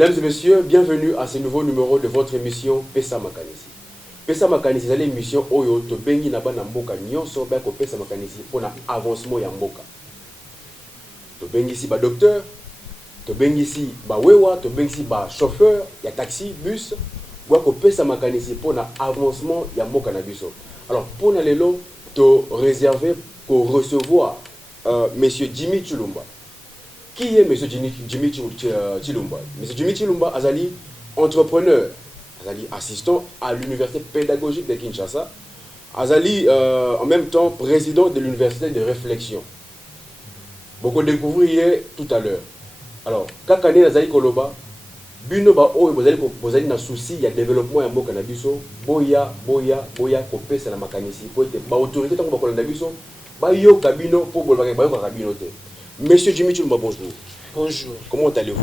Mesdames et messieurs, bienvenue à ce nouveau numéro de votre émission Pesa Makanisi. Pesa Makanisi, c'est l'émission Oyo Tobengi Nabana Mboka Nyonso Bako Pesa Makanisi pour l'avancement ya Mboka. Tobengi ici ba docteur, Tobengi ici ba wewa, Tobengi ici ba chauffeur, ya taxi, bus, Bako Pesa Makanisi pour l'avancement ya Mboka na biso. Alors pour les lots, to réservé pour recevoir monsieur Jimmy Chilumba. Qui est M. Jimmy Chilumba? M. Jimmy Chilumba Azali, entrepreneur, Azali assistant à l'université pédagogique de Kinshasa, Azali en même temps président de l'université de réflexion. Beaucoup découvrir tout à l'heure. Alors, Kakane Azali Koloba, Bino ba o bozali na souci ya développement ya mboka na biso, boya kopé c'est la makanisi pour être ba autorité tant ba na biso, ba yo kabino pour bolaka ba yo kabino te. Monsieur Jimmy Chilumba, bonjour. Bonjour. Comment allez-vous?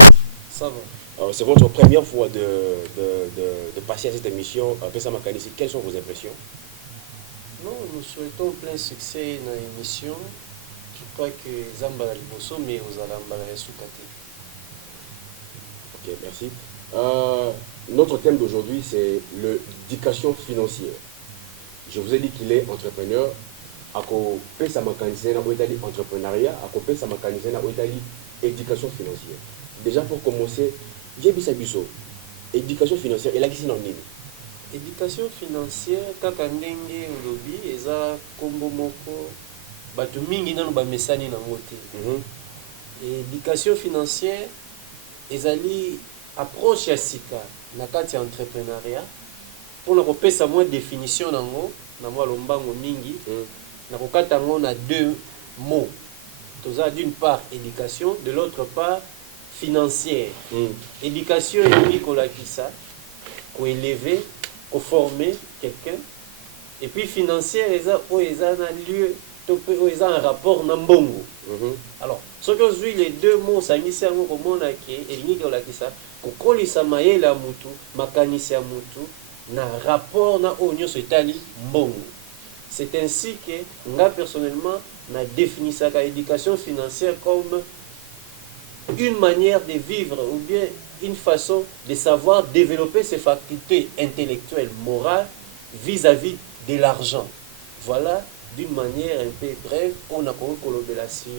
Ça va. C'est votre première fois de passer à cette émission Pesa Makanisi. Quelles sont vos impressions? Non, nous souhaitons plein succès dans l'émission. Je crois que Zambala Liboso, mais aux Alambala Soukate. Ok, merci. Notre thème d'aujourd'hui, c'est l'éducation financière. Je vous ai dit qu'il est entrepreneur. Ako Pesa Makanisi na Oitali entrepreneuriat, ako Pesa Makanisi na Oitali éducation financière. Déjà pour commencer, j'ai bisa biso éducation financière et là qui nini? Éducation financière kaka ndenge olobi eza kombo moko bato mingi nanu ba mesani na ngote. Éducation financière ezali approche ya sika na kati ya entrepreneuriat pour na kopesa moi définition nango na moi lombango mingi. Na deux mots. D'une part éducation, de l'autre part financière. Éducation est qu'on élever, qu'on former quelqu'un. Et puis financière, ils ont un lieu, ils ont un rapport nambongo. Alors, ce que je dis, les deux mots, ça initie comme on a qui est éducation, qu'on colle ça maille la mutu, makanisia mutu, na rapport na onyo se tali mbongo. C'est ainsi que, moi personnellement, j'ai défini ça l'éducation financière comme une manière de vivre ou bien une façon de savoir développer ses facultés intellectuelles, morales vis-à-vis de l'argent. Voilà, d'une manière un peu brève, on a collaboré sur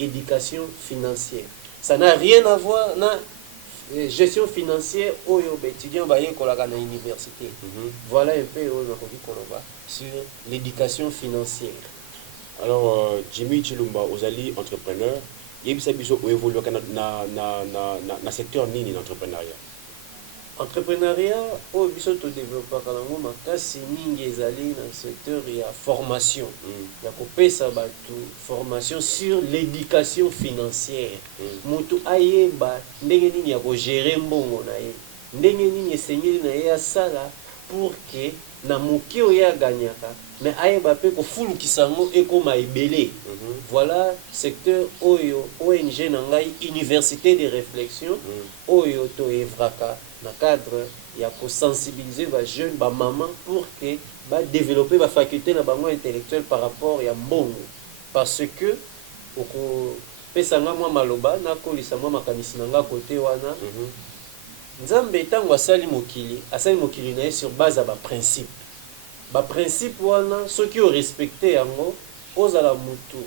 l'éducation financière. Ça n'a rien à voir avec gestion financière aux étudiants à l'université. Voilà un peu sur l'éducation financière. Alors, Jimmy Chilumba, vous allez entrepreneur, il y a évolué dans le secteur nini d'entrepreneuriat. Entrepreneuriat, au biso to développement kalango makasi mingi ezali dans le secteur il y a formation. Il y a kopesa batu formation sur l'éducation financière. Mutu ayeba ndenge nini ya ko gérer mbongo na ye. Ndenge nini esengeli na ye asala pour que na moki oya gagnaka mais ayeba pe ko fulukisa ngo ekoma ebele. Voilà secteur oyo ONG nangai université de réflexion oyo to evraka dans le cadre il y a pour sensibiliser les jeunes les mamans pour que ba développer la faculté na bango intellectuelle par rapport ya mbongo parce que oko pesanga mwa maloba na kolisa mwa makanisi nanga côté wana nzambe tango asali mokili na sur base ya ba principe wana soki o respecter yango ozala mutu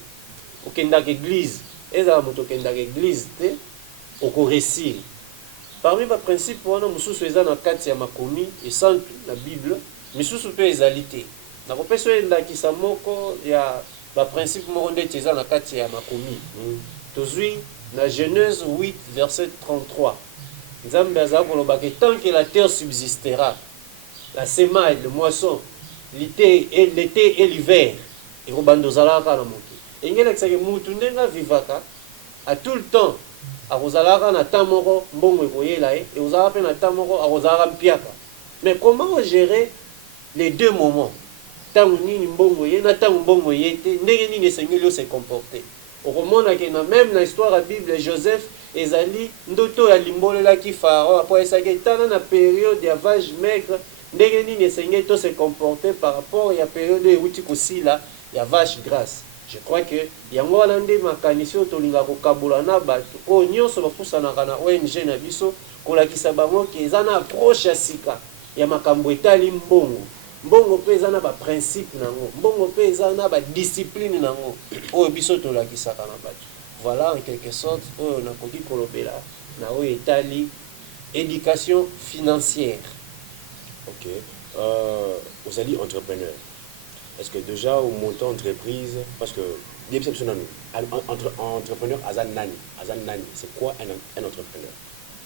okendaka église ezala mutu okendaka église te oko réussir. Parmi les principes, on a na kati ya makomi et centre la Bible, misusu pe ezalité. Na kopeso enda kisamoko ya ba principe mo ndete eza na kati ya makomi. Tozui na Genèse 8 verset 33. Nzambe azako lobaka tant que la terre subsistera, la semaille, le moisson, l'été et l'hiver, et robandozalaka na moto. Engela kisake mutu ndenga vivaka à tout le temps. Arozalaka na tamoko mbongo ekoyela et ozalaka pe na tamoko arozalaka mpiaka. Mais comment gérer les deux moments? Tango nini mbongo ye na tango mbongo ye te ndenge nini esengeli se comporter. Okomona ke na même na histoire ya Bible Joseph ezali ndoto ya limbolelaki Pharaon après esaki tana na période ya vache maigre ndenge nini esengeli to se comporter par rapport ya période euti kosila ya vache grasse. Je crois que yango wana nde makanisi oyo tolinga kokabola na bato oyo nyonso bapusanaka na ONG na biso kolakisa bango ke eza na approche ya sika ya makambo etali mbongo. Mbongo pe eza na ba principe nango, mbongo pe eza na ba discipline nango oyo biso tolakisaka na bato. Voilà en quelque sorte oyo nakoki kolobela na oyo etali éducation financière. Ok. Vous allez entrepreneur. Est-ce que déjà au montant entreprise, parce que entrepreneur azan nani, c'est quoi un entrepreneur?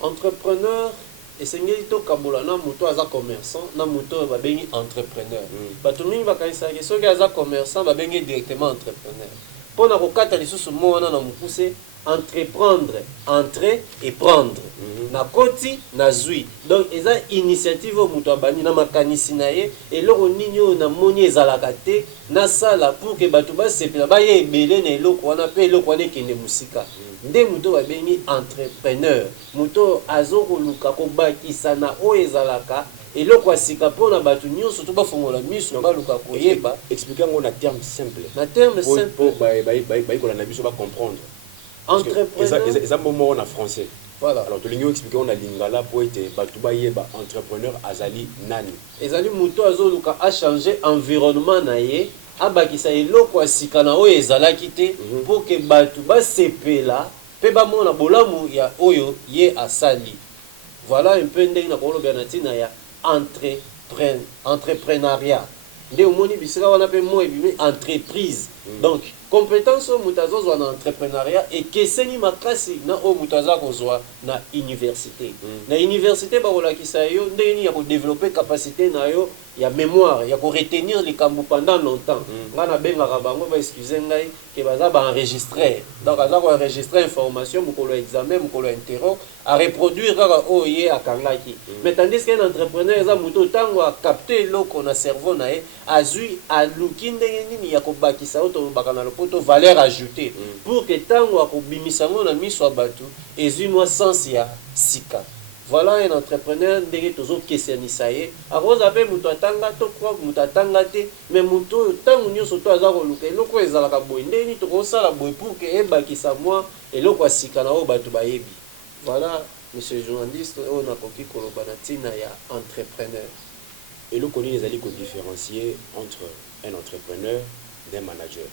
Entrepreneur esengeli to kabola na moto aza commerçant na moto ba bengi entrepreneur. Bato mingi bakanisa ke soki aza commerçant ba bengi directement entrepreneur. Pona kokata lisusu mo wana na mukuse entreprendre, entrer et prendre. Na koti na zui. Donc eza initiative o moto abani na makanisi na ye eloko nini o na moni ezalaka te na sala pour que bato ba sepela ba ye ebele na eloko wana pe eloko wana ekende musika. Nde moto ba bengi entrepreneur. Moto azokoluka kobakisa na o ezalaka eloko asika pona bato nyonso to bafongola miso baluka koyeba. Expliquez-moi na terme simple. Na terme simple pour ba na biso ba comprendre. Entrepreneur. Ils ont mot en français. Voilà. Alors, tu l'as expliqué, on a lingala pour être entrepreneur azali nani. Ezali muto azoluka a changer environnement na ye, abakisa eloko asika na oyo ezalaki te pour que batu ba sepela pe ba mona bolamu ya oyo ye asali. Voilà un peu ndenge na koloba na tina ya entrepreneuriat. Nde omoni bisika wana pe mo ebimi entreprise. Donc compétence au mutazo en entrepreneuriat et keseni makasi na o mutaza kozwa na université. Na université ba wala kisayo ndeni ya ko développer capacité na yo ya mémoire ya ko retenir les kambu pendant longtemps. Ngana benga ka bango ba excuser ngai ke baza ba enregistrer. Donc aza ko enregistrer information mukolo examen mukolo interro à reproduire kaka o ye akangaki. Mais tandis qu'un entrepreneur eza muto tango a capter loko na cerveau na ye azui aluki ndenge nini ya ko bakisa auto bakana poto valeur ajoutée pour que tango akobimisango na miso batu ezui sens ya sika. Voilà un entrepreneur ndenge tozo questionisa ye akoza pe muto atanga to kwa muto atanga te mais muto tango nyonso to aza koluka eloko ezalaka boye ndeni to kosala boye pour que ebakisa moi eloko asika na o batu bayebi. Voilà monsieur journaliste on a koki koloba na tina ya entrepreneur. Et le connu les alliés qu'on différencier entre un entrepreneur d'un manager.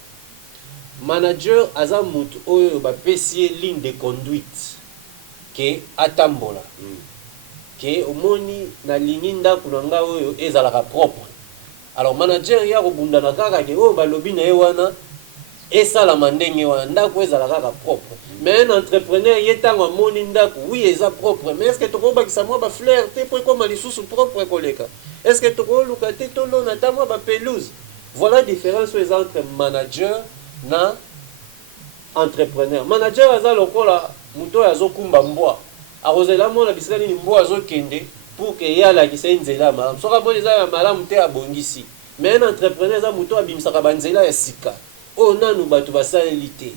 Manager aza mutu oyo ba pesi ligne de conduite ke atambola ke omoni na ligne ndako na nga oyo ezalaka propre. Alors manager ya kobunda na kaka ke oyo balobi na ye wana esala mandenge wana ndako ezalaka propre. Mais un entrepreneur yetango amoni ndako oui eza propre mais est-ce que tokobakisa mwa ba fleur te po koma lisusu propre koleka? Est-ce que tokoluka te tolona ta mwa ba pelouse? Voilà différence entre manager na entrepreneur. Manager aza lokola muto azokumba mbwa. Arozela mona bisika nini mbwa azokende pour que yala kise nzela ma. Soka boni za malamu te abongisi. Mais un entrepreneur aza muto abimisaka banzela ya sika. O nanu batu basaleli te.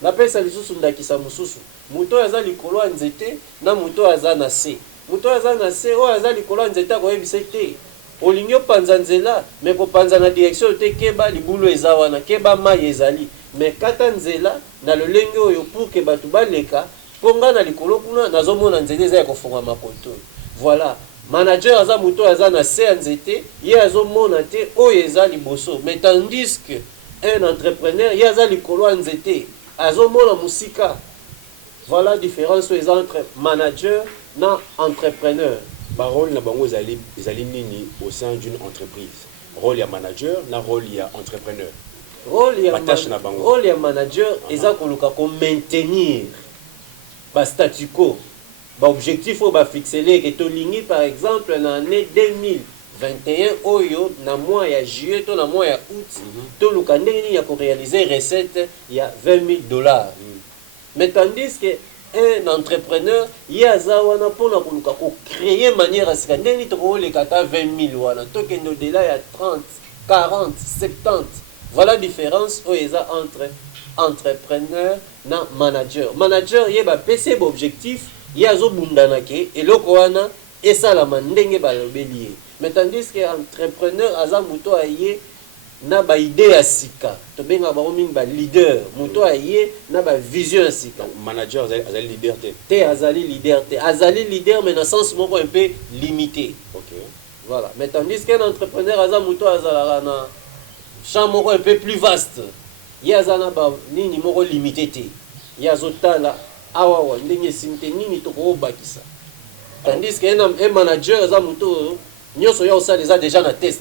Na pesa lisusu ndakisa mususu. Muto aza likolo nzete na muto aza na se. Muto aza na se o aza likolo nzete ko yebise te. Olingo panza nzela mais ko panza na direction te keba libulu eza wana keba mai ezali. Mais kata nzela na lolenge oyo pour que batu baleka ponga na likolo kuna nazomona nzete eza ko fonga makoto. Voilà, manager aza muto aza na se nzete ye azomona te oyo eza liboso. Mais tandis que un entrepreneur ye aza likolo nzete azomona musika. Voilà la différence entre manager na entrepreneur. Rôle na bango ezali nini au sein d'une entreprise. Rôle ya manager na rôle ya entrepreneur. Rôle ya manager eza koluka ko maintenir ba statu quo. Ba objectif o ba fixer que to lingi par exemple en année 2021 oyo na mois ya juillet to na mois ya août to luka ndenge ya ko réaliser recette ya $20,000. Mais tandis que un entrepreneur yaza wana pona koluka ko créer manière à ce ndeni to ko le kata 20,000 wana to kendo de là ya 30 40 70. Voilà la différence entre entrepreneur na manager. Manager yeba pese objectif yazo bundana ke eloko wana esala mandenge balobeli. Mais tandis que entrepreneur aza muto aye na ba idée ya sika to benga ba mingi ba leader moto aye na ba vision ya sika manager azali leader te azali leader mais dans sens moko un peu limité. OK, voilà, mais tandis qu'un entrepreneur aza moto azala na champ moko un peu plus vaste, ye azana ba nini moko limité te, ye azotala awa ndenge sinte nini to ko bakisa. Tandis qu'un manager aza moto nyonso ya osala déjà na test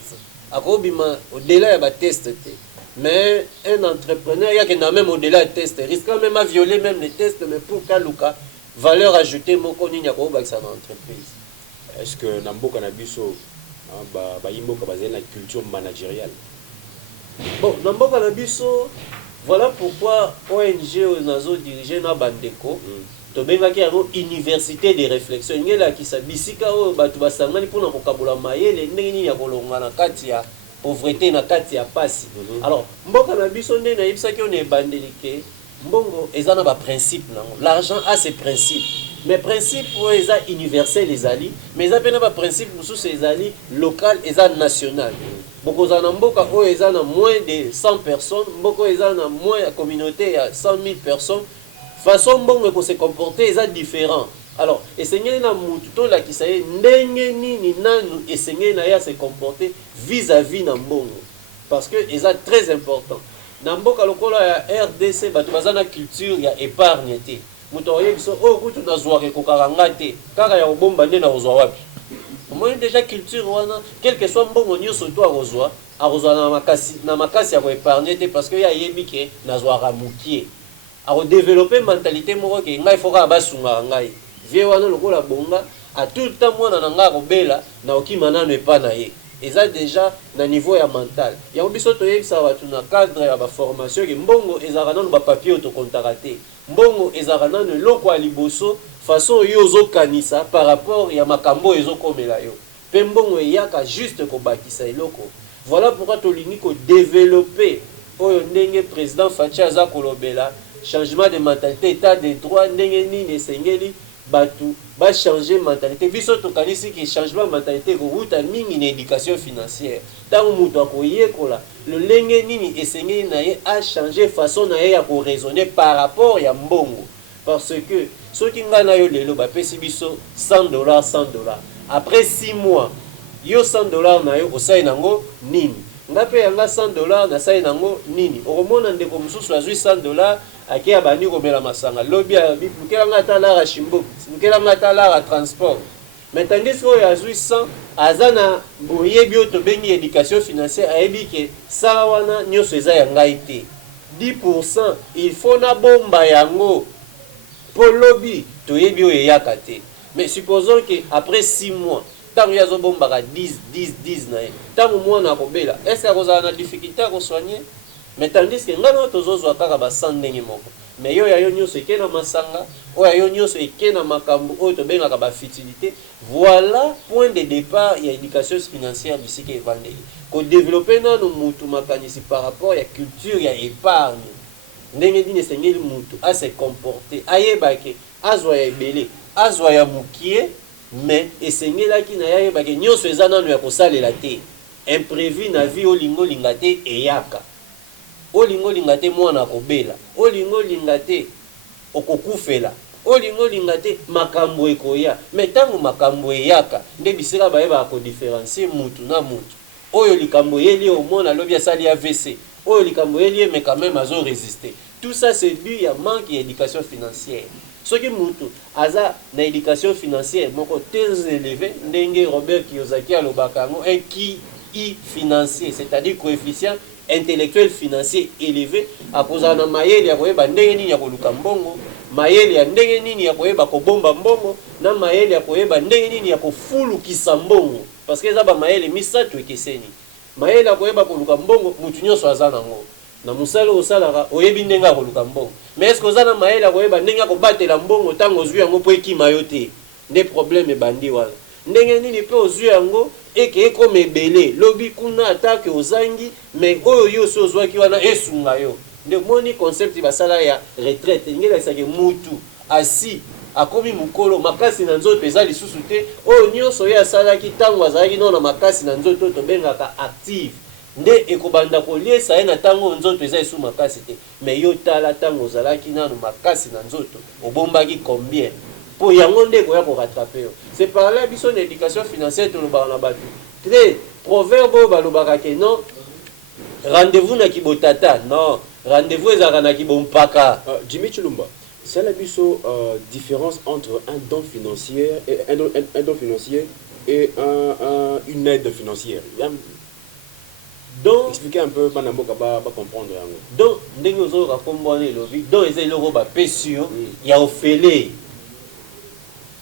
akobima au-delà ya ba test te. Mais un entrepreneur il y a qui n'a même au-delà du test risque même à violer même les tests, mais pour kaluka valeur ajoutée moko nini ko bakisa na entreprise. Est-ce que namboka na biso ba yimboka bazali na culture managériale? Bon, namboka na biso, voilà pourquoi ONG nazo diriger na bandeko to bengaki yango université de réflexion ngela kisa bisika o batu basangani pona kokabola mayele ndenge nini ya kolonga na kati ya pauvreté na kati ya pasi. Alors mboka na biso nde na yebisaki on ebandeli ke mbongo ezana ba principe nango. L'argent a ses principes, mais principe eza universel ezali, mais eza pena ba principe mususu ezali local eza national. Boko za na mboka o eza na moins de 100 personnes, mboko eza na moins ya communauté ya 100 000 personnes, façon mbongo ko se comporter eza différent. Alors esengeli na mutu to la kisaye ndenge nini nanu esengeli na ya se comporter vis-à-vis na mbongo, parce que eza très important. Na mboka lokola ya RDC bato bazana culture ya épargne te. Mutu oyebiso o kutu na zwake ko karanga te, kaka ya obomba nde na ozwa wapi. Moi déjà culture wana quel que soit mbongo nyonso to arozwa na makasi ya ko épargner te, parce que ya yebi ke na zwaka mukie. A développer mentalité moko ke ngai foka basunga ngai. Vie wana lokola bonga a tout le temps mwana na nga ko bela na okima nano epa na ye. Eza déjà na niveau ya mental. Ya obiso to yebisa watu na cadre ya ba formation ke mbongo ezaka nano ba papier to contacter. Mbongo ezaka nano loko a liboso façon yo zo kanisa par rapport ya makambo ezo komela yo. Pe mbongo yaka juste ko bakisa eloko. Voilà pourquoi to lingi ko développer oyo ndenge président Fachi aza kolobela changement de mentalité, état de droit, ndenge nini esengeli batu ba changer mentalité. Biso to kanisi ki changement de mentalité ko ruta mingi na éducation financière. Tango mutu akoyekola le lenge nini esengeli na ye a changer façon na ye ya ko raisonner par rapport ya mbongo. Parce que soki nga na yo lelo ba pesi biso $100 $100. Après 6 mois, yo $100 na yo osai nango nini? Nga pe yanga $100 na sai nango nini? Okomona ndeko mususu azui $100 ake abani komela masanga lobi ya bipukela nga talara shimbo bipukela nga talara transport. Mais tandis que azui 100 azana boyebi to bengi éducation financière ayebi ke sa wana nyonso eza ya ngai te. 10% il faut na bomba yango pour lobby to yebi o yaka te. Mais supposons que après 6 mois tant ya zo bomba ka 10 na ye tant mwana akobela est-ce que akozala na difficulté à soigner? Mais tandis que ngana tozozwa kaka ba sandenge moko, mais yo ya yo nyonso ekena masanga oyo yo nyonso ekena makambo oyo to bengaka ba futilité. Voilà point de départ ya éducation financière bisika evandeli ko développer nanu mutu makanisi par rapport ya culture ya épargne. Ndenge dine sengeli mutu a se comporter ayebake azwa ya ebele azwa ya mukie, mais esengelaki na yayebake nyonso eza nanu ya kosalela te. Imprévu na vie olingo lingate eyaka. Olingo lingate mwana kobela, olingo lingate okokufela, olingo lingate makambo ekoya. Mais tango makambo eyaka nde bisika bayeba ko différencier mutu na mutu. Oyo likambo yeli omona lobi asali AVC, oyo likambo yeli mais quand même azo résister. Tout ça c'est dû à manque d'éducation financière. Soki mutu aza na éducation financière moko très élevé ndenge Robert Kiyosaki alobaka ngo un QI financier, c'est-à-dire coefficient intellectuel financier élevé, akozala na mayele ya koyeba ndenge nini ya koluka mbongo, mayele ya ndenge nini ya koyeba kobomba mbongo, na mayele ya koyeba ndenge nini ya kofulukisa mbongo. Parce que eza ba mayele misatu ekeseni. Mayele ya koyeba koluka mbongo mutu nyonso aza nango. Na musala osalaka oyebi ndenge ya koluka mbongo. Mais est-ce que oza na mayele ya koyeba ndenge ya kobatela mbongo tango ozwi yango po ekima yo te? Nde problème ebandi wana. Ndenge nini pe ozwi yango eke ekoma ebele lobi kuna atake ozangi, mais oyo yo so ozwaki wana esunga yo. Nde moni concept basala ya retraite ngela isake mutu asi akomi mukolo makasi na nzoto eza lisusu te, oyo nyonso ye asalaki tango azalaki na makasi na nzoto to bengaka active. nde ekobanda koliesa ye na ntango nzoto eza esu makasi te. Mais yo tala ntango ozalaki nanu makasi na nzoto obombaki combien po yango nde koya korattrape yo. C'est par là biso na éducation financière tolobaka na bato te proverbe oyo balobaka ke non rendez-vous na kibotata non rendez-vous ezalaka na kibompaka. Jimmy Chilumba, c'est la biso différence entre un don financier et un don financier et une aide financière. Donc expliquez un peu bana mboka ba comprendre yango. Donc ndenge ozoka kombona elobi donc eza eloko bapesi yo ya ofele.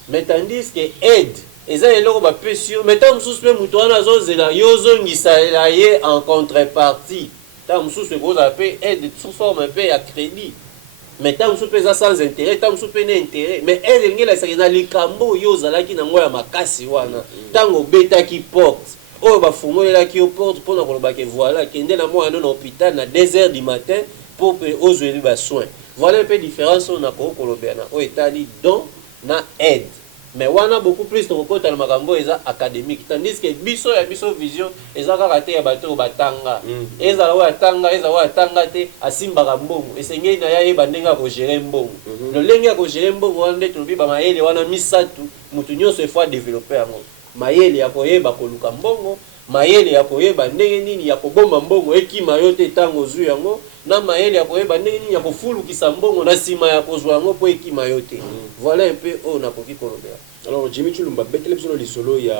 Mais tandis que aide eza eloko bapesi yo mais ntango mosusu mpe moto wana azozela yo ozongisela ye en contrepartie. Ntango mosusu ekozala mpe aide sous forme mpe ya crédit. Mais ntango mosusu mpe eza sans intérêt, ntango mosusu mpe na intérêt. Mais aide elingi elasaki na likambo oyo ozalaki nango ya makasi wana ntango obetaki porte oyo bafungolelaki yo porte mpona kolobaki voilà kende na mwana na hôpital na 2h du matin mpo mpe ozweli basoin. Voilà mpe différence oyo nakokolobela na oyo etali don na aide. Mais wana beaucoup plus tokokota na makambo eza académique tandis que biso ya biso vision eza kaka te ya bato oyo batanga ezala oyo atanga ezala oyo atanga te asimbaka mbongo esengeli na ye yeba ndenge ya kogere mbongo. Lolenge ya kogere mbongo wana nde tolobi bamayele wana misatu motu nyonso efo adevelope yango. Mayele ya koyeba koluka mbongo, mayele ya koyeba ndenge nini ya kobomba mbongo ekima yo te ntango ozwi yango, na mayele ya koyeba ndenge nini ya kofulukisa mbongo na nsima ya kozwa yango mpo ekima yo te. Voilà un peu oyo nakoki kolobela. Alors Jimmy Chilumba, betele biso lisolo ya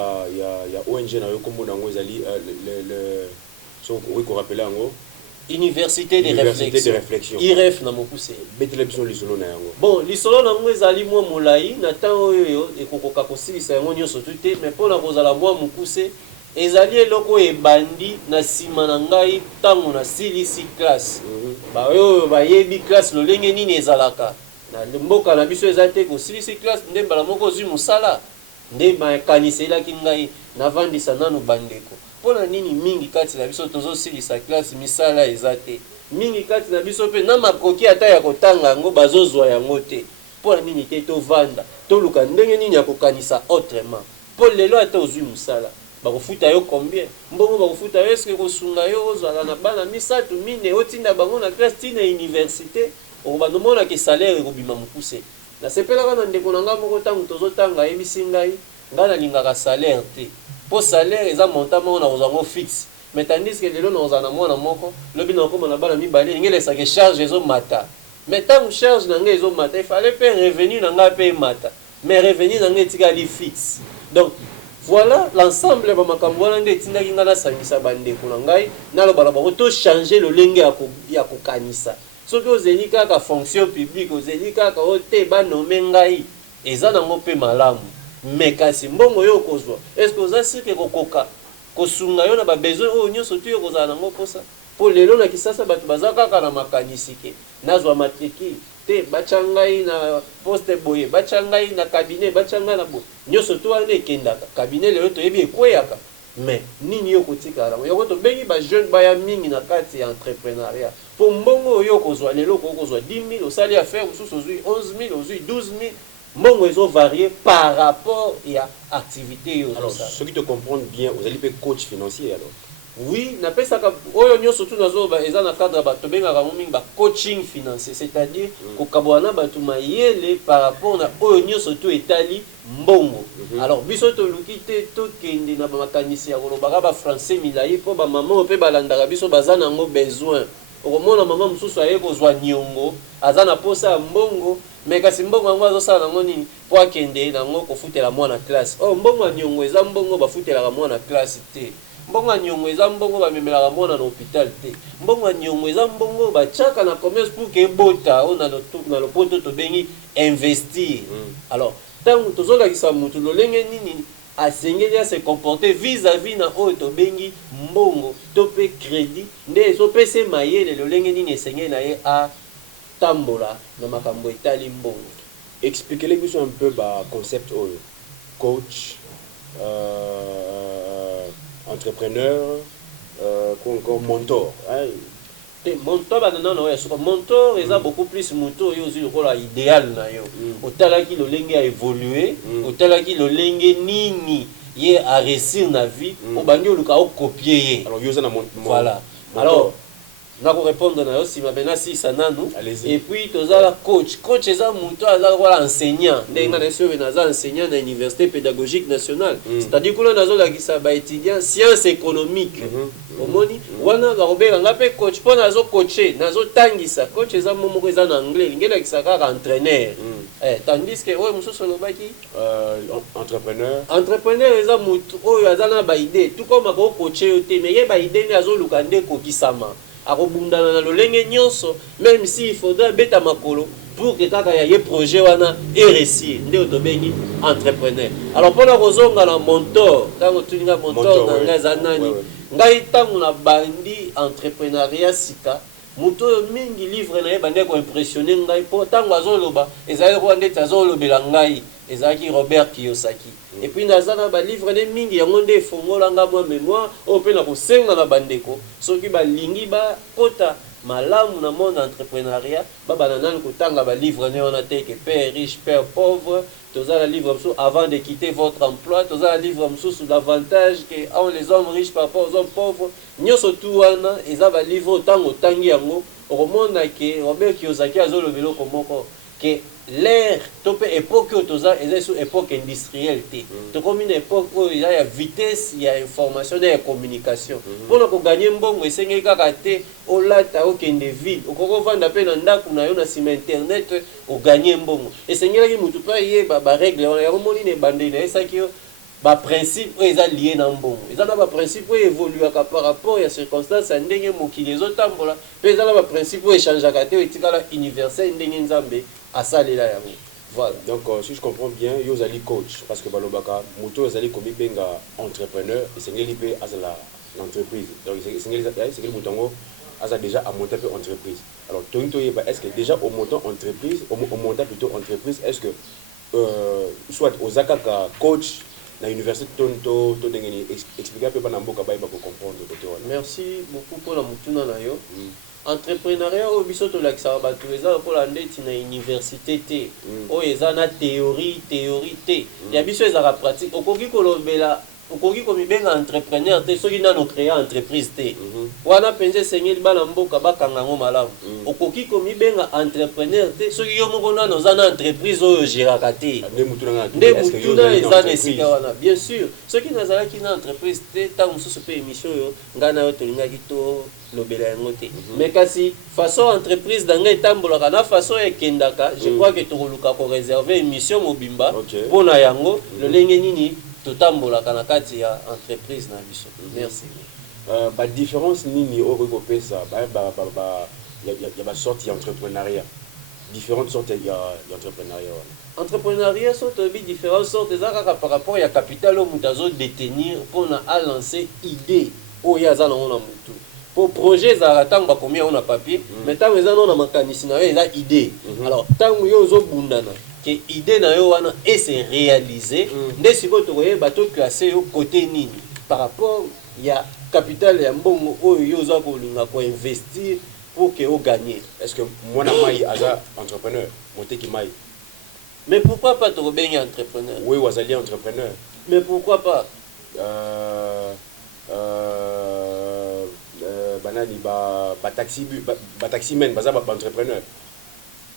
ONG na yo kombo nango ezali le so oui ko rappeler yango Université de réflexion. IREF na mokuse. Betele biso lisolo na yango. Bon, lisolo nango ezali mwa molai na ntango oyo ekokoka kosilisa yango nyonso te mais mpona kozala mwa mokuse ezali eloko ebandi na nsima na ngai ntango na silisi classe. Baoyo bayebi classe lolenge nini ezalaka na mboka na biso eza te kosilisi classe nde mbala moko ozwi mosala nde bakaniselaki ngai navandisa nanu bandeko. Mpona nini mingi kati na biso tozosilisa classe misala eza te mingi kati na biso mpe na makoki ata ya kotanga yango bazozwa yango te. Mpona nini te tovanda toluka ndenge nini ya kokanisa autrement mpo lelo ata ozwi mosala bakofuta yo combien mbongo bakofuta yo eske kosunga yo ozwaka na bana misatu mine otinda bango na classe tina université okobanda ke salaire ekobima mokuse. Nasepelaka na ndeko na ngai moko ntango tozotanga ayebisi ngai ngai nalingaka salaire te mpo salaire eza montant moko na kozwa yango fixe. Mais tandis que lelo nakozala na mwana moko lobi nakokoma na bana mibale elingi elesaka charge ezomata. Mais ntango charge na ngai ezomata ifale mpe revenu na ngai mpe emata mais revenu na ngai etikali fixe. Donc voilà l'ensemble ya bamakambo wana nde etindaki ngai nasangisa bandeko na ngai nalobala bango tochange lolenge ya kokanisa. Soki ozeli kaka fonction publique ozeli kaka oyo te banome ngai eza nango mpe malamu. Mais kasi mbongo yo okozwa eske oza sike kokoka kosunga yo na babesoin oyo nyonso tu yo kozala nango mposa mpo lelo na kisasa bato baza kaka na makanisi ke nazwa matricule te batya ngai na poste boye batya ngai na cabinet batya ngai na boye nyonso tu wana ekendaka cabinet lelo toyebi ekweyaka. Mais nini yo kotikala nango yango tobengi bajeune baya mingi na kati ya entrepreneuriat mpo mbongo oyo okozwa lelo okozwa 10 000 osali affaire mosusu ozwi 11 000 ozwi 12 000 mbongo ezo varier par rapport à activité yo. Alors ceux qui te comprennent bien vous allez être coach financier alors. Oui, napesaka oyo nyonso tu nazoba eza na cadre bato bengaka mingi ba coaching financier, c'est-à-dire kokabwana bato mayele par rapport na oyo nyonso tu etali mbongo. Alors biso toluki te tokende na bamakanisi ya kolobaka ba français milai po ba mama mpe balandaka biso baza nango besoin. Okomona mama mosusu aye kozwa niongo aza na posa ya mbongo mais kasi mbongo yango azosala nango nini po akende nango kofutela mwana classe. Oh mbongo ya niongo eza mbongo bafutelaka mwana classe te. Mbongo ya niongo eza mbongo bamemelaka mwana na hôpital te. Mbongo ya niongo eza mbongo batiaka na commerce pour ke ebota oyo na lopoto tobengi investir. Alors ntango tozolakisa motu lolenge nini asengeli se comporter vis-à-vis na oyo tobengi mbongo to mpe crédit nde ezopesa mayele lolenge nini esengeli na ye atambola na makambo etali mbongo. Expliquez-les biso un peu ba concept oyo coach entrepreneur comme mentor. Mentor banana na oyo soko mentor eza beaucoup plus moto oyo ozwi lokola idéal na yo otalaki lolenge a évoluer otalaki lolenge nini ye a réussir na vie obandi oluka copier ye. Alors yoza na voilà. Alors nako répondre na yo si mabena si sananu et puis tozala coach eza muto azala wala enseignant ndenga na sio naza enseignant na université pédagogique nationale c'est-à-dire que nazo la kisa ba étudiant sciences économiques omoni wana ba robeka ngape coach pona nazo coacher nazo tangisa coach eza momoko eza na anglais ngela kisa ka entraîneur tandis que oyo muso solo baki entrepreneur eza muto oyo azala ba idée tout comme ko coacher yo te mais ye ba idée ne azo lukande ko kisama akobundana na lolenge nyonso même si il faudrait beta makolo pour que kaka ya ye projet wana réussir nde otobengi entrepreneur. Alors pona kozonga na mentor tango tulinga mentor na ngai za nani ngai tango na bandi entrepreneuriat sika muto mingi livre na ye bande ko impressionner ngai po tango azoloba ezali ko ndete azolobela ngai ezaki Robert Kiyosaki. Et puis nazana ba livre ne mingi yango nde fongola nga mwa mémoire o pe na kosenga na bandeko soki ba lingi ba kota malamu na monde entrepreneuriat ba banana ko tanga ba livre ne on a te que père riche père pauvre tozala livre sous avant de quitter votre emploi tozala livre sous l'avantage que les hommes riches par rapport aux hommes pauvres nyoso tu wana eza ba livre tango tangi yango au monde que Robert Kiyosaki azolobelo komoko que l'ère topé époque otoza est sous époque industrielle te comme une époque où il y a vitesse il y a information et communication pour nous gagner mbongo esengeli kaka te olata okende ville okoko vanda pe na ndaku na yo na sima internet o gagner mbongo esengeli mutu pa ye ba règle on ya romoni ne bande na esaki yo ba principe eza lié na mbongo eza na ba principe évoluer par rapport à circonstances ndenge mokili ezotambola pe eza na ba principe échange kate etikala universel ndenge nzambe asalela yango. Voilà. Donc si je comprends bien yo zali coach parce que balobaka moto zali komi benga entrepreneur esengeli pe azala l'entreprise donc esengeli mutango aza déjà à monter peu entreprise. Alors tonto yeba est-ce que déjà au montant entreprise au montant plutôt entreprise est-ce que soit ozaka ka coach na université tonto to ndengeni expliquer peu bana mboka ba comprendre côté wana. Merci beaucoup pour la mutuna na yo. Entrepreneuriat au biso to lakisa batu eza ko la ndeti na université te o eza na théorie te ya biso eza ka pratique okoki kolobela okoki komibenga entrepreneur te soki nano créer entreprise te wana penze sengeli bana mboka bakanga ngo malamu okoki komibenga entrepreneur te soki yo moko nano za na entreprise oyo géraka te nde mutuna eza nesika wana bien sûr soki nazalaki na entreprise te tango mosusu pe émission yo ngana yo tolingaki to lobela yango te mais kasi façon entreprise danga etambolaka na façon ekendaka je crois que tokoluka ko réserver émission mobimba mpona yango lolenge nini totambolaka na kati ya entreprise na biso. Merci. Ba différence nini o ko pesa ya ba sorte entrepreneuriat différentes sortes ya entrepreneuriat entrepreneuriat sont bi différentes sortes ezaka par rapport ya capital au mutazo détenir pour na a lancer idée o ya za na ona mutu pour projet za tanga combien on a papier mais tant eza na makanisi na eza idée alors tango yo zo bundana que idée na yo wana et c'est réalisé nde siko to bato classé au côté nini par rapport ya capital ya mbongo oyo yo za ko linga ko investir pour que o gagner. Est-ce que moi na mai aza entrepreneur moteki mai mais pourquoi pas to benga entrepreneur oui wazali entrepreneur mais pourquoi pas banani ba taximen baza ba entrepreneur.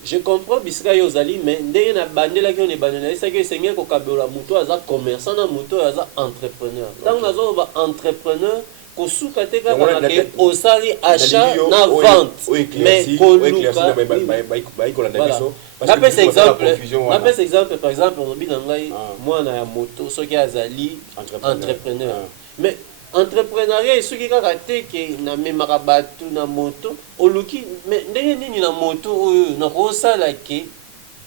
Je comprends bisika yo zali mais ndenge na bandela ki on bandela ça que seigneur ko kabela muto aza commerçant na muto aza entrepreneur tant nazo ba entrepreneur ko suka te ka na ke osali achat na vente mais ko luka ba ikolanda biso parce que exemple exemple par exemple on bina ngai mwana ya moto soki azali entrepreneur mais entrepreneuriat soki kaka te ke na memaka batu na moto oluki mais ndenge nini na moto oyo na kosala ke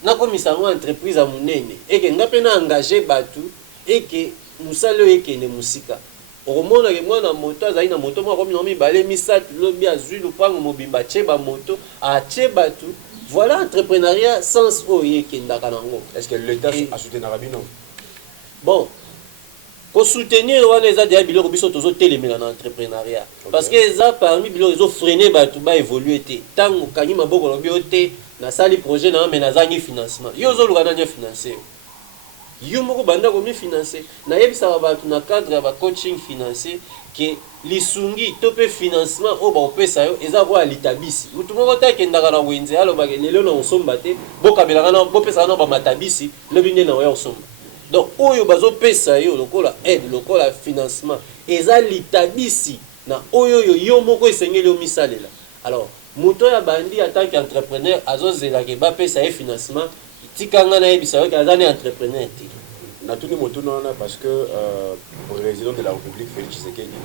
na komisa ngo entreprise a munene eke nga pe na engager batu eke musalo ekende musika okomona ke mwana moto azali na moto mwa komi na mibale misatu lobi azwi lupango mobimba che ba moto ache batu voilà entrepreneuriat sens oyo ekendaka nango. Est-ce que l'État a soutenu Rabino? Bon pour soutenir wana eza déjà biloko biso tozo telemela na entrepreneuriat parce que eza parmi biloko ezo freiner batu ba évoluer te tango kangi maboko lobi te na sali projet na mais nazangi financement yo zo luka na financer yo moko banda komi financer na yebisa bato na cadre ya coaching financier que lisungi to pe financement o ba opesa yo eza ko alitabisi mutu moko ta kendaka na wenze aloba lelo na osomba te bokabelaka na bopesa na ba matabisi lobi nde na yo osomba. Donc oyo bazo pesa yo lokola aide lokola financement eza litabisi na oyo yo moko esengeli o misalela. Alors muto ya bandi en tant qu'entrepreneur azozela ke ba pesa ye financement tikanga na yebisa yo ke azane entrepreneur ti na tuni moto nana parce que président de la République Félix Tshisekedi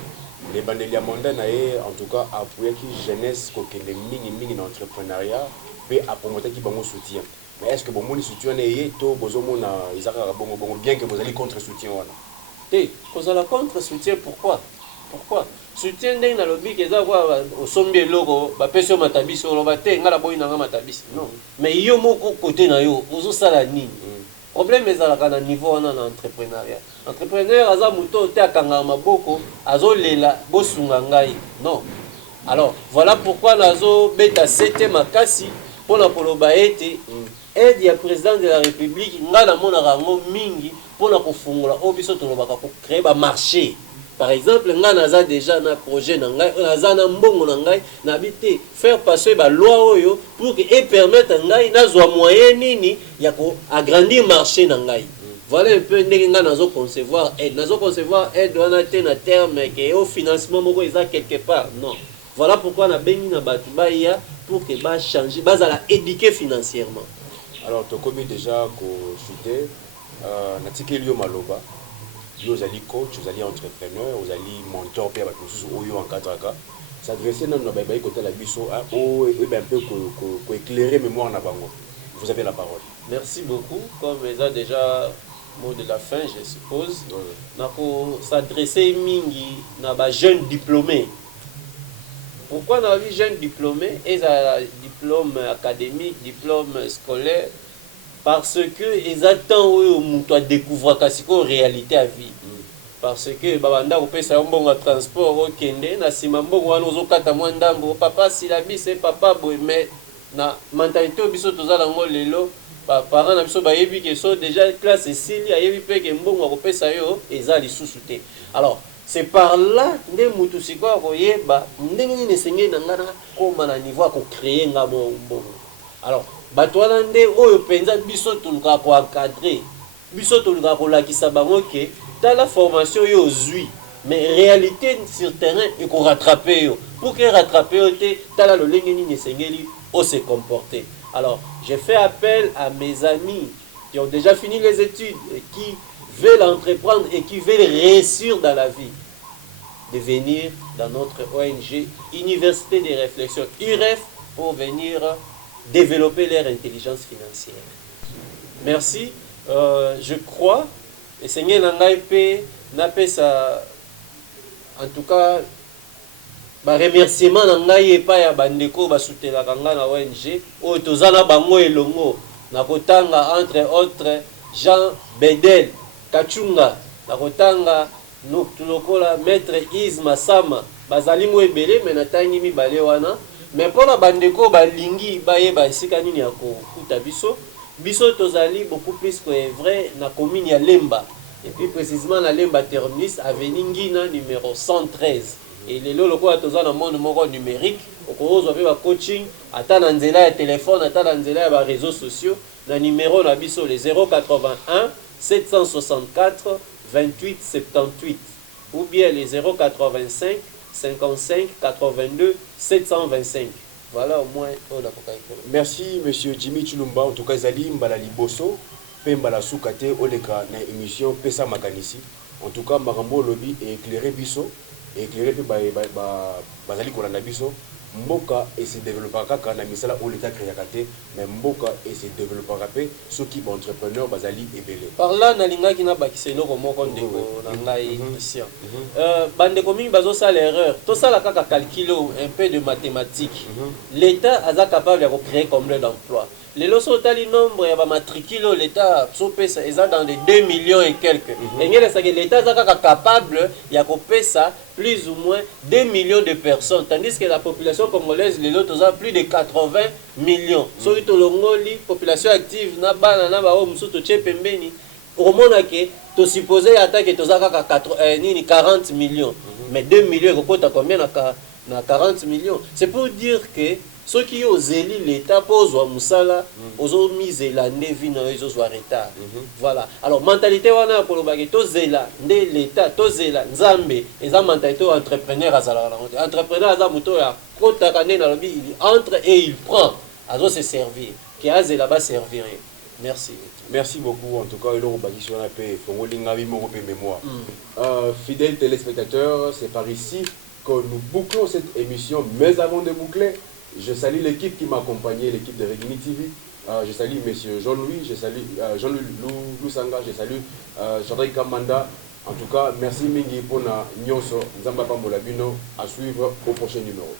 les bandeli ya mandat na ye en tout cas appuyé qui jeunesse ko kende mingi na entrepreneuriat pe a promoter ki bango soutien. Mais est-ce que bon moni soutien na ye to bozomona izaka bongo bien que vous allez contre soutien wana te kozala contre soutien pourquoi soutien ndenge na lobi keza kwa osombi eloko bapesi yo matabisi oloba te ngala boyi nanga matabisi non mais yo moko kote na yo ozosala nini problème ezalaka na niveau wana na entrepreneuriat entrepreneur aza moto te akangaka maboko azolela bosunga ngai non. Alors voilà pourquoi nazobeta sete makasi mpona koloba ete aide ya président de la république ngai namonaka yango mingi mpona kofungola oyo biso tolobaka kocrée bamarché. Par exemple, nga naza déjà na projet na ngai, naza na mbongo na ngai, nabi te faire passer ba loi oyo pour que et permettre ngai nazwa moyen nini ya ko agrandir marché na ngai. Voilà un peu ndenge nga nazo concevoir aide wana te na terme que au financement moko eza quelque part. Non. Voilà pourquoi na bengi na batu ba ya pour que ba changer, ba za la éduquer financièrement. Alors to komi déjà ko chuter na tikeli yo maloba. Vous allez coach, vous allez entrepreneur, vous allez mentor, puis vous en 4K. S'adresser dans le côté la biso, un peu éclairer mémoire na bango. Vous avez la parole. Merci beaucoup. Comme ça déjà mot de la fin, je suppose. Nako s'adresser mingi na ba jeune diplômé. Pourquoi na vie jeune diplômé et un diplôme académique, diplôme scolaire? Parce que ils attendent au mutu à découvrir kasiko réalité à vie. Parce que babanda ko pesa mbongo transport au kende na sima mbongo wana ozokata mwandambo papa silabi c'est papa boy mais na mentalité biso tozala ngo lelo ba parents na biso ba yebi ke so déjà classe sili ayebi pe ke mbongo ko pesa yo eza lisusu te. Alors c'est par là nde mutu siko ko yeba ndenge ni sengeli na ngana koma na niveau ko créer ngamo mbongo. Alors bato wana nde oyo penza biso toluka ko encadrer biso toluka ko lakisa bango ke la formation yo ozui mais réalité sur terrain et ko rattraper yo pour que rattraper yo te tala lo lenge ni nesengeli o se comporter. Alors j'ai fait appel à mes amis qui ont déjà fini les études et qui veulent entreprendre et qui veulent réussir dans la vie de venir dans notre ONG Université des réflexions UREF pour venir développer leur intelligence financière. Merci. Je crois, et Seigneur Nangaïpe n'a pas ça. En tout cas, ba remerciement Nangaï pas ya bandeko ba soutenir kanga na ONG. O tozana bango elongo na kotanga entre autres Jean Bedel Kachunga na kotanga lokola maître Isma Sama bazali mo ebele mais natangi mi bale wana. Mais pour la bandeko balingi bayeba esika nini ya kokuta biso tozali beaucoup plus que vrai na commune ya Lemba et puis précisément na Lemba terminus avenue Ngina numéro 113 et lelo lokola tozana monde moko numérique okozwa pe ba coaching ata na nzela ya téléphone ata na nzela ya ba réseaux sociaux na numéro na biso le 081 764 28 78 ou bien les 085 55 82 725. Voilà au moins on a. Merci monsieur Jimmy Chilumba en tout cas Zali mbala liboso pe mbala sukate oleka na émission Pesa Makanisi. En tout cas marambo lobby et éclairer biso et éclairer pe bazali kolanda biso mboka et se développera kaka na misala o l'état créateur mais mboka et se développera pe ceux qui sont entrepreneurs bazali ebele. Par là na linga kina bakiselo ko moko ndeko na ngai ici. Bande commune bazo ça l'erreur. Tout ça la kaka calculo un peu de mathématiques. L'état a capable de créer combien d'emplois. Les lots tali nombre ya ba matriculo l'état so pesa eza dans les 2 millions et quelques. Et ngela ça que l'état a capable ya ko pesa plus ou moins 2 millions de personnes tandis que la population congolaise les lots a plus de 80 millions. So to longoli population active na bana na ba o musuto che pembeni au moins que tu supposé attaquer tu as 40 millions mais 2 millions tu combien na 40 millions c'est pour dire que ceux qui ont zéli l'état pose wa musala ozo mise la nevi na ezo zo retard voilà alors mentalité wana ko lobaki to zela nde l'état to zela nzambe eza mentalité entrepreneur azala la entrepreneur aza muto ya kota kané na lobi il entre et il prend azo se servir qui a zela ba servir merci. Merci beaucoup. En tout cas, il y a une mémoire. Fidèles téléspectateurs, c'est par ici que nous bouclons cette émission. Mais avant de boucler, je salue l'équipe qui m'a accompagné, l'équipe de Regini TV. Je salue M. Jean-Louis, je salue Jean-Louis Lusanga, je salue Chandra Kamanda. En tout cas, merci Mingi pour Nyonso, Nzamba Pambolabino, à suivre au prochain numéro.